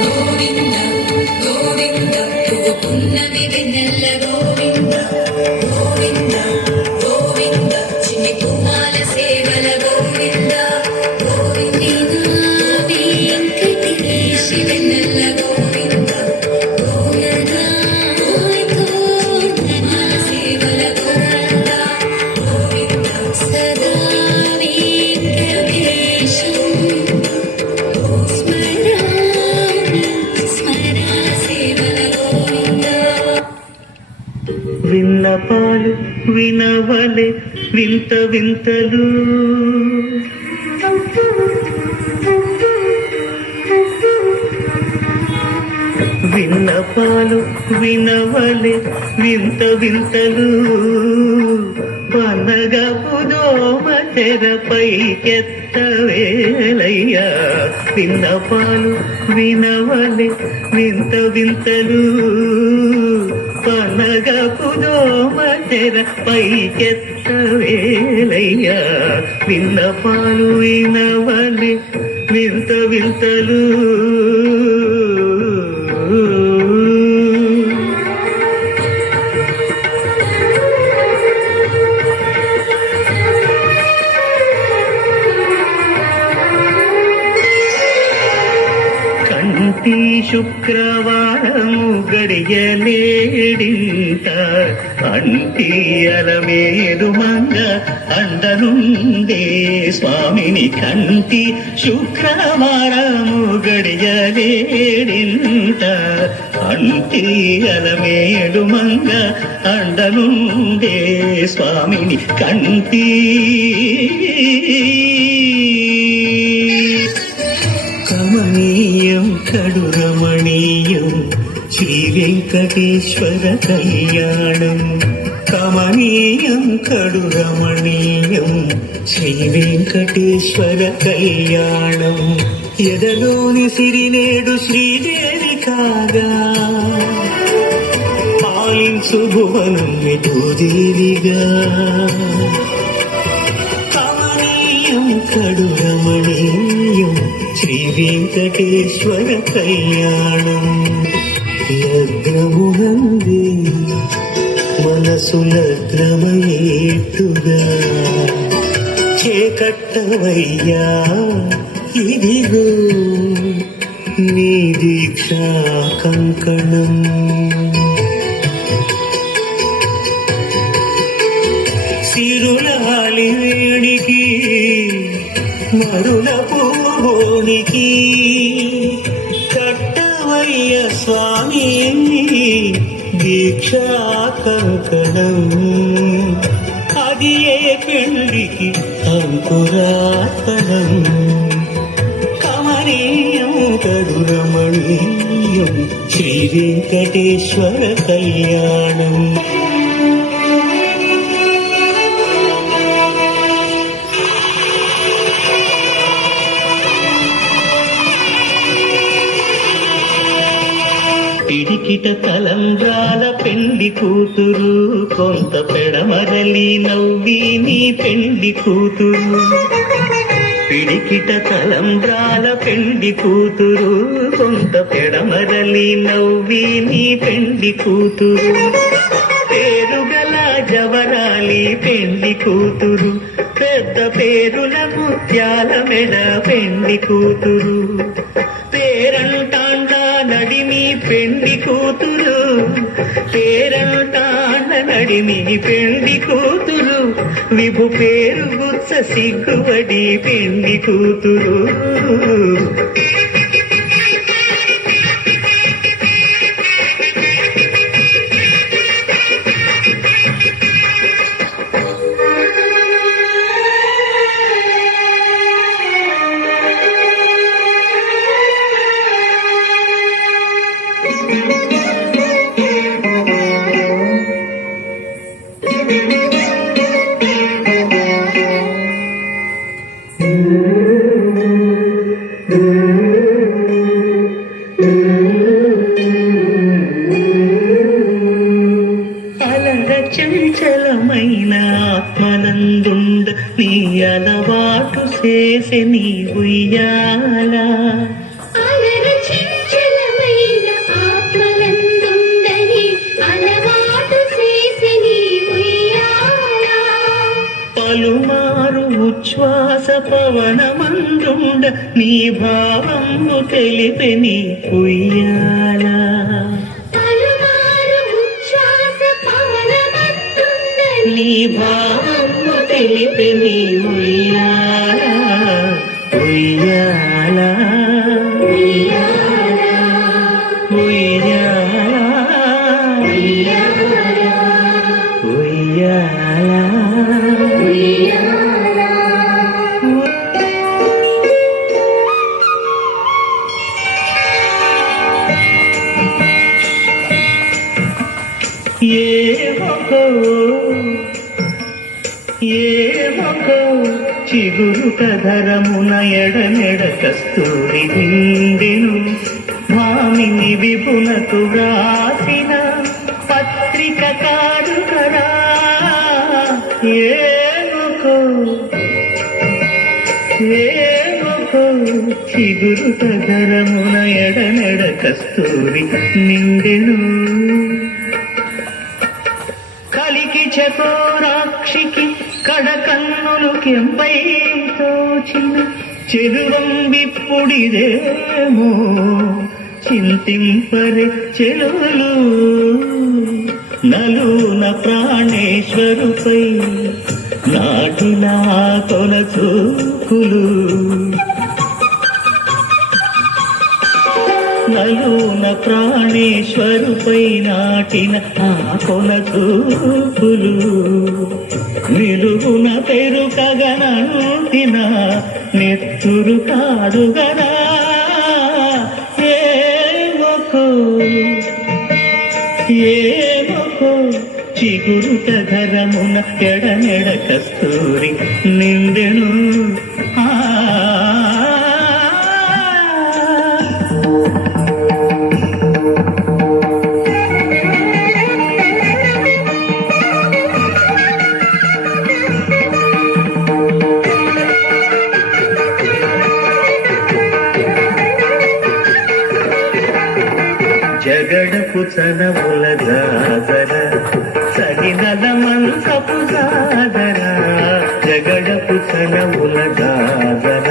గోవింద గోవింద పున్నమి వెన్నెల గోవింద గోవింద గోవింద చిన్ని కుమాల సేవల గోవింద గోవింద వెంకటేశి వెన్నెల గోవింద గోవింద గోవింద కుమాల సేవల గోవింద గోవింద సదా విన్నపాలు వినవలే వింత వింతలు విన్నపాలు వినవలే వింత వింతలు పనగా పుదోమ తెరపైకెత్తవేలయ్యా విన్నపాలు వినవలే వింత వింతలు పనగా పుదోమ తెరపైకెత్తవేలయ్యా విన్నపాలు వినవలే వింత వింతలు కంటి శుక్రవారము గడియలేడింత అంటి అలమేలు మంగ అండనుండే స్వామిని కంటి శుక్రవారము గడియలేడింత అంటి అలమేలు మంగ అండనుండే స్వామిని కంటి కమనీయం కడురమణీయం శ్రీ వెంకటేశ్వర కళ్యాణం కమనీయం కడురమణీయం శ్రీ వెంకటేశ్వర కళ్యాణం ఎదలోని సిరినేడు శ్రీదేవి కాగా పాలించు భువనం భూదేవిగా కమనీయం కడురమణీయం శ్రీ వెంకటేశ్వర కళ్యాణం లగ్నమునందే మనసు లగ్నమయ్యేట్టుగా చేకట్టవయ్యా ఇదిగో నీ దీక్షా కంకణం సిరులాలి వేడికి మరుల పూనికి కట్టవయ్య స్వామి దీక్షా కంకణం అది ఏ పెళ్లికి అంకురార్పణం కమనీయం కడురమణీయం శ్రీ వెంకటేశ్వర కళ్యాణం పిడికిట తలంబ్రాల పెండి కూతురు కొంత పెడమరలి నవ్వి నీ పెండి కూతురు పిడికిట తలంబ్రాల పెండి కూతురు కొంత పెడమరలి నవ్వి నీ పెండి కూతురు పేరుగల జవరాలి పెండి కూతురు పెద్ద పేరుల ముత్యాల మెడ పెండి కూతురు పేరంటాండ నడిమి పెండి కూతురు పేరంటాండ నడిమి పెండి కూతురు విభు పేరు గుచ్చ సిగ్గుబడి పెండి కూతురు చంచలమైన ఆత్మనందుండ నీ అలవాటు చేసే నీ ఉయ్యాల అలరు చంచలమైన ఆత్మలందుండని అలవాటు చేసి నీ ఉయ్యాల పలుమారు ఉచ్ఛ్వాస పవనమందుండ నీ భావము తెలిపే నీ ఉయ్యాల పలుమారు ఉచ్ఛ్వాస పవనమందుండని నీ భావము తెలిపే నీ ఉయ్యాల ఉయ్యాల ఉయ్యాల ఉయ్యాల ఉయ్యాల ఉయ్యాల ఏమకో చిగురు కధరమున ఎడనెడ కస్తూరి నిండెను భామిని విపునకు వ్రాసిన పత్రిక కాదు కదా ఏమకో చిగురు కధరమున ఎడనెడ కస్తూరి నిండెను కలికి చకోరాక్షికి కడకన్నులు కెంపై తోచిన చెరువం విప్పుడిదేమో చింతింపరే చెలులు నలున ప్రాణేశ్వరుపై నాటిన కొన చూపులు నలున ప్రాణేశ్వరుపై నాటిన ఆ కొన చూపులు నిలుగున పెరుకగనంటిన నెత్తురు కాదు గదా ఏమకో చిగురు కధరమున ఎడనెడ కస్తూరి నిండెను ఆ జగడపు చనముల జాగర సగినల మంచపు జాగర జగడపు చనముల జాగర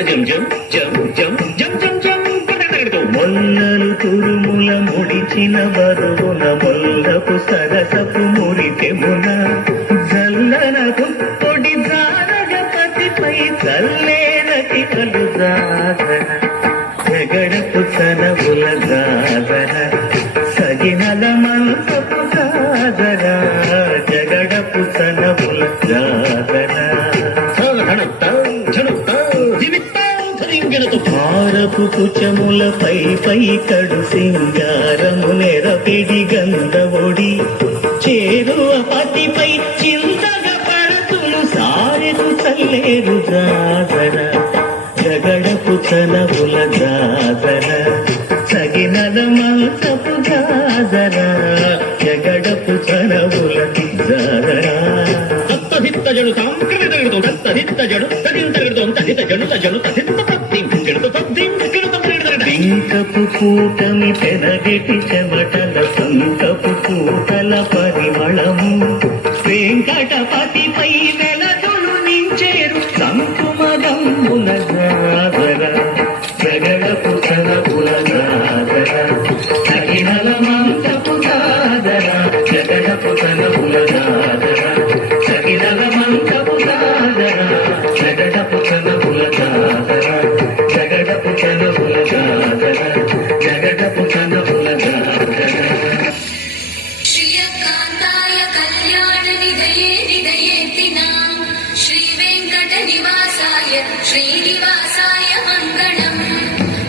జం జం జం జం జం జం జం మొల్లలు తురుముల ముడిచిన బరువున మొల్లపు సరసపు మురికెమున జల్లనకు పొడి జారగపతిపై చల్లేనటి కలు జాగర జగడపు చనముల జాగర సగినల మంచపు జాగర జగడపు చనముల జాగర భారపు కుచములపై పై కడు సింగారము నెరపిడి గంధవొడి చేరువ పతిపై చింతగా పడతులు సారెను చల్లేరు జాగర జగడపు చనముల జాగర సగినల మంచపు జాగర జగడపు చనముల జాగర తత్తహిత్తజడు తాంకృతగడు తత్తహిత్తజడు తదింతగడు తదితజడు తజడు తదింత తద్దింకెడు తద్దింకెడు తద్దింకెడు పింకపు కూటమి పెనగెటి చెమటల సంకపు కూటల పరిమళము వెంకటపతిపై వెలదులు నించేరు సంకుమదమ్ముల జాగర జగడపు చనముల జాగర సగినల మంచపు జాగర జగడపు చనముల జాగర సగినల మంచపు జాగర జగడపు చనముల జాగర జగడపు చనముల జాగర జగడపు చనముల జాగర శ్రీయకాంతాయ కళ్యాణ నిదయేతినా శ్రీ వెంకట నివాసాయ శ్రీనివాసాయ మంగళం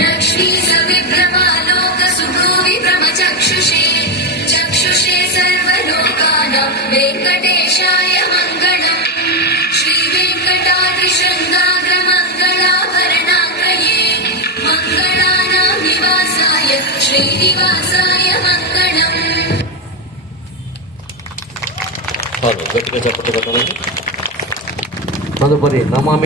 లక్ష్మీ సవిభ్రమాలోక సుభ్రమ చక్షుషే చక్షుషే సర్వలోకానాం వెంకటేశాయ మంగళం శ్రీ వెంకటాద్రి శృంగాగ్ర మంగళాభరణాగ్రయే మంగళానాం నివాసాయ శ్రీనివాసాయ మంగళం. గట్టిగా చెప్పండి. తదుపరి నమామి